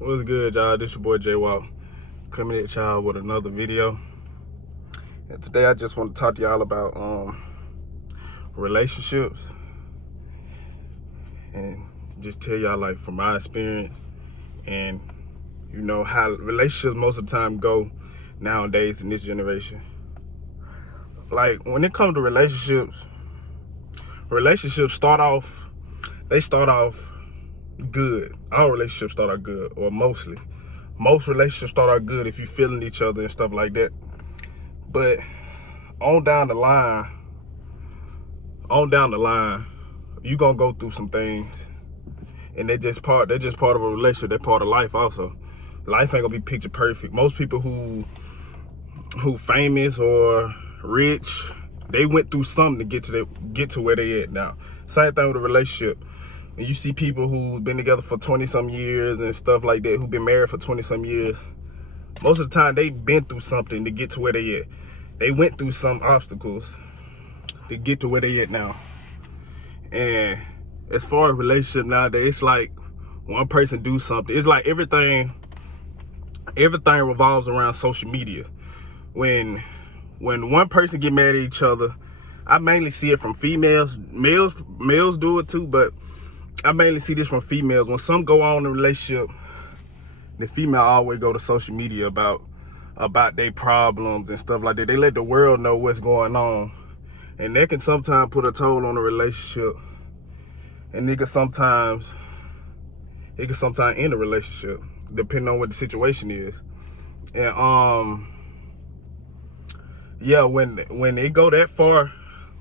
What's good, y'all? This your boy J Walk coming at y'all with another video. And today I just want to talk to y'all about relationships and just tell y'all, like, from my experience and you know how relationships most of the time go nowadays in this generation. Like, when it comes to relationships start off good. All relationships start out good, or mostly. Most relationships start out good if you feeling each other and stuff like that. But on down the line, you gonna go through some things, and they're just part of a relationship. They're part of life also. Life ain't gonna be picture perfect. Most people who famous or rich, they went through something to get to where they at now. Same thing with a relationship. And you see people who've been together for 20-some years and stuff like that, who've been married for 20-some years. Most of the time, they've been through something to get to where they at. They went through some obstacles to get to where they at now. And as far as relationship nowadays, it's like one person do something. It's like everything revolves around social media. When one person get mad at each other, I mainly see it from females. Males do it too, but I mainly see this from females. When some go on in a relationship, the female always go to social media about their problems and stuff like that. They let the world know what's going on, and that can sometimes put a toll on the relationship, and it can sometimes end a relationship depending on what the situation is. And yeah, when it go that far,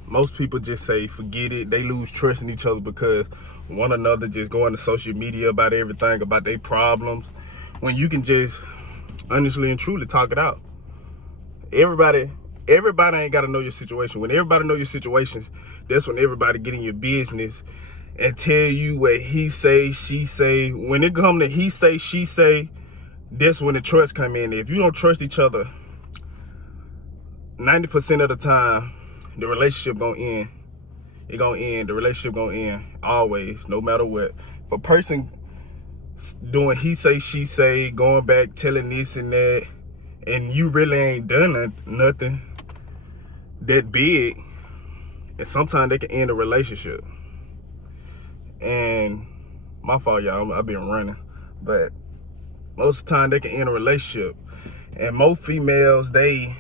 most people just say forget it. They lose trust in each other because one another just go into social media about everything, about their problems, when you can just honestly and truly talk it out. Everybody ain't got to know your situation. When everybody know your situations, that's when everybody get in your business and tell you what he say, she say. When it come to he say, she say, that's when the trust come in. If you don't trust each other, 90% of the time, the relationship gonna end. It gonna end. The relationship gonna end always, no matter what. If a person doing he say, she say, going back, telling this and that, and you really ain't done nothing that big, and sometimes they can end a relationship. And my fault, y'all, I've been running, but most of the time they can end a relationship. And most females, they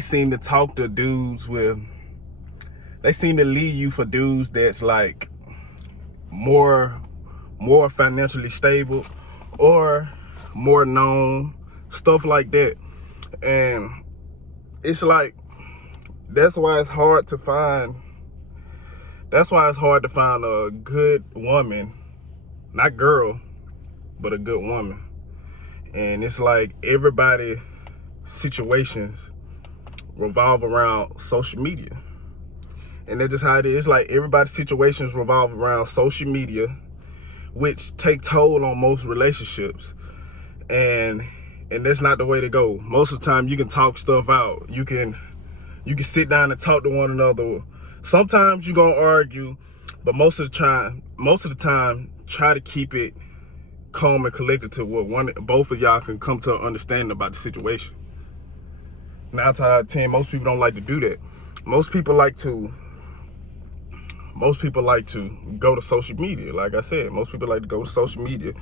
seem to talk to dudes they seem to leave you for dudes that's like more financially stable or more known, stuff like that. And it's like, that's why it's hard to find a good woman, not girl, but a good woman. And it's like everybody situations revolve around social media. And that's just how it is. It's like everybody's situations revolve around social media, which take toll on most relationships. And that's not the way to go. Most of the time you can talk stuff out. You can sit down and talk to one another. Sometimes you're gonna argue, but most of the time, try to keep it calm and collected to what both of y'all can come to an understanding about the situation. 9 times out of 10, most people don't like to do that. Most people like to go to social media. Like I said, most people like to go to social media,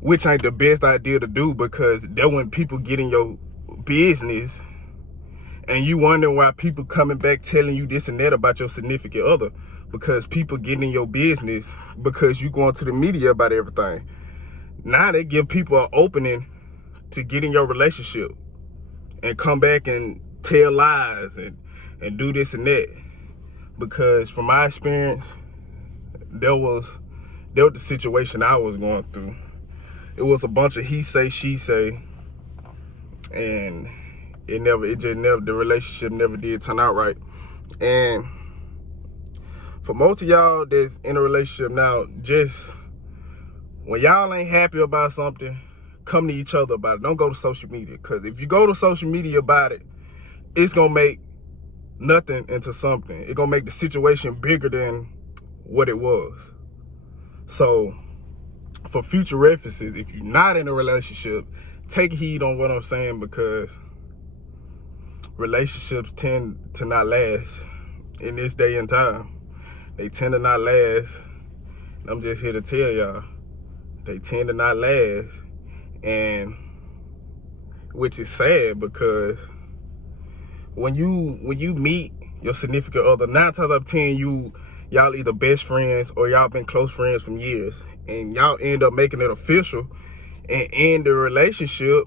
which ain't the best idea to do, because that when people get in your business and you wondering why people coming back telling you this and that about your significant other, because people getting in your business because you going to the media about everything. Now they give people an opening to get in your relationship and come back and tell lies and do this and that. Because from my experience, that was the situation I was going through. It was a bunch of he say, she say, and the relationship never did turn out right. And for most of y'all that's in a relationship now, just when y'all ain't happy about something, come to each other about it. Don't go to social media, because if you go to social media about it, it's gonna make nothing into something. It's gonna make the situation bigger than what it was. So for future references, if you're not in a relationship, take heed on what I'm saying, because relationships tend to not last in this day and time. They tend to not last. And I'm just here to tell y'all, they tend to not last. And which is sad, because when you meet your significant other, 9 times out of 10, y'all either best friends or y'all been close friends from years, and y'all end up making it official and end the relationship.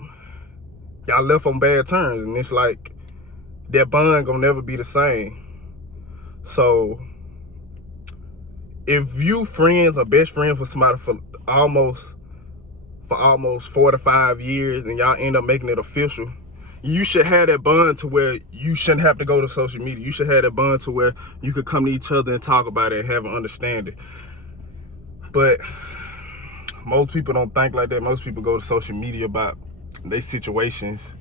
Y'all left on bad terms, and it's like that bond gonna never be the same. So if you friends or best friends with somebody for almost 4 to 5 years, and y'all end up making it official, you should have that bond to where you shouldn't have to go to social media. You should have that bond to where you could come to each other and talk about it and have an understanding. But most people don't think like that. Most people go to social media about their situations,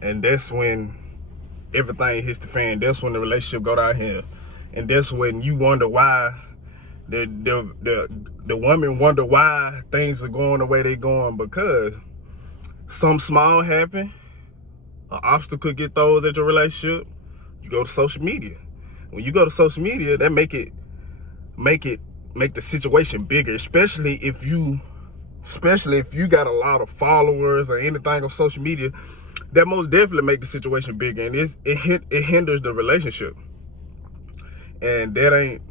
and that's when everything hits the fan. That's when the relationship go down here, and that's when you wonder why the women wonder why things are going the way they're going, because some small happen, an obstacle get thrown at your relationship, you go to social media. When you go to social media, that make the situation bigger, especially if you got a lot of followers or anything on social media. That most definitely make the situation bigger, and it hinders the relationship, and that ain't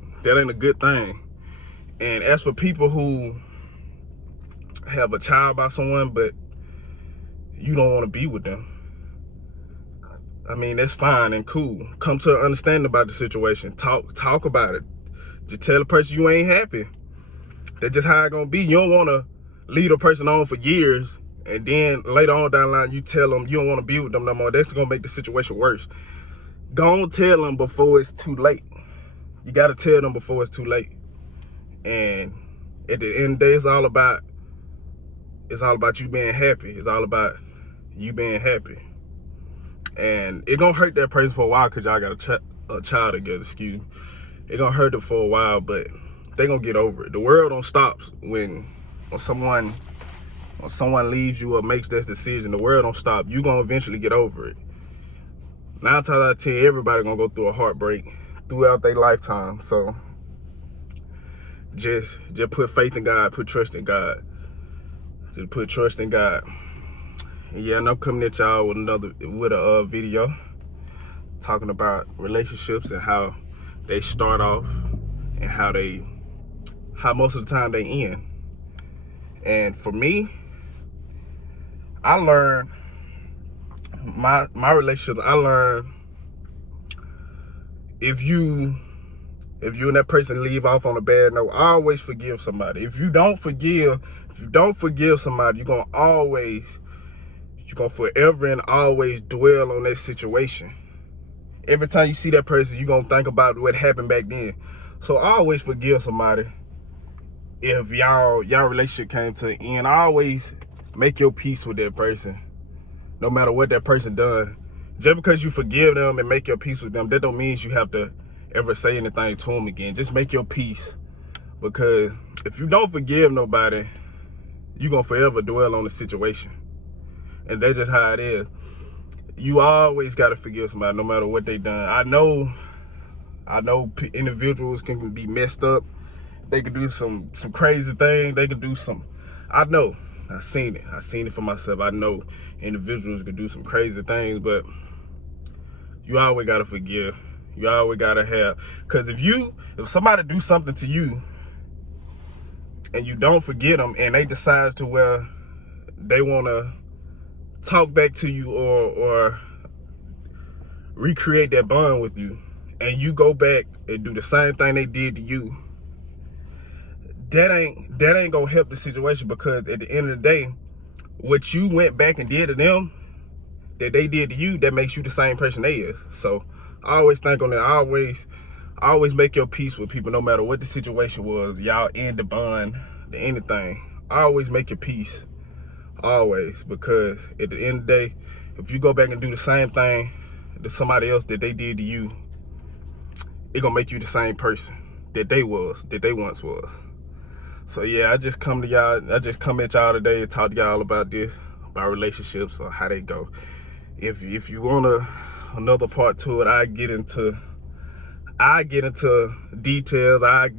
a good thing. And as for people who have a child by someone, but you don't want to be with them, I mean, that's fine and cool. Come to an understanding about the situation. Talk about it. Just tell the person you ain't happy. That's just how it's gonna be. You don't want to lead a person on for years, and then later on down the line you tell them you don't want to be with them no more. That's gonna make the situation worse. Go tell them before it's too late. You gotta tell them before it's too late. And at the end of the day, it's all about you being happy. It's all about you being happy. And it gonna hurt that person for a while, because y'all got a child together, excuse me. It gonna hurt them for a while, but they gonna get over it. The world don't stop when someone leaves you or makes that decision. The world don't stop. You gonna eventually get over it. 9 times out of 10, everybody gonna go through a heartbreak throughout their lifetime. So just put faith in God, put trust in God. Just put trust in God. And yeah, and I'm coming at y'all with a video talking about relationships and how they start off and how most of the time they end. And for me, I learned my relationship. I learned if you and that person leave off on a bad note, always forgive somebody. If you don't forgive somebody, you're gonna forever and always dwell on that situation. Every time you see that person, you're gonna think about what happened back then. So always forgive somebody. If y'all relationship came to an end, always make your peace with that person, no matter what that person done. Just because you forgive them and make your peace with them, that don't mean you have to ever say anything to them again. Just make your peace, because if you don't forgive nobody, you're gonna forever dwell on the situation. And that's just how it is. You always gotta forgive somebody, no matter what they done. I know individuals can be messed up. They can do some crazy things. They can do I know. I've seen it for myself. I know individuals can do some crazy things, but you always gotta forgive. You always gotta have, because if somebody do something to you and you don't forget them, and they decide to where they wanna talk back to you or recreate that bond with you, and you go back and do the same thing they did to you, that ain't gonna help the situation, because at the end of the day, what you went back and did to them, that they did to you, that makes you the same person they is. So I always think on that. Always make your peace with people, no matter what the situation was. Y'all end the bond, anything. Always make your peace. Always. Because at the end of the day, if you go back and do the same thing to somebody else that they did to you, it gonna make you the same person that they once was. So yeah, I just come at y'all today and talk to y'all about this, about relationships or how they go. If you want another part to it, I get into details. I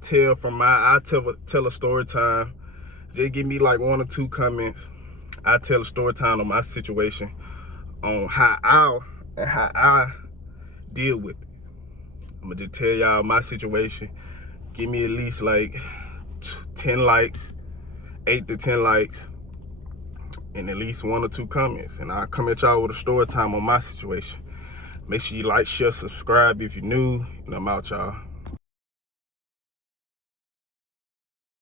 tell a story time. Just give me like 1 or 2 comments. I tell a story time on my situation, on how I deal with it. I'm gonna just tell y'all my situation. Give me at least like 10 likes, 8 to 10 likes, and at least 1 or 2 comments, and I'll come at y'all with a story time on my situation. Make sure you like, share, subscribe if you're new, and I'm out, y'all.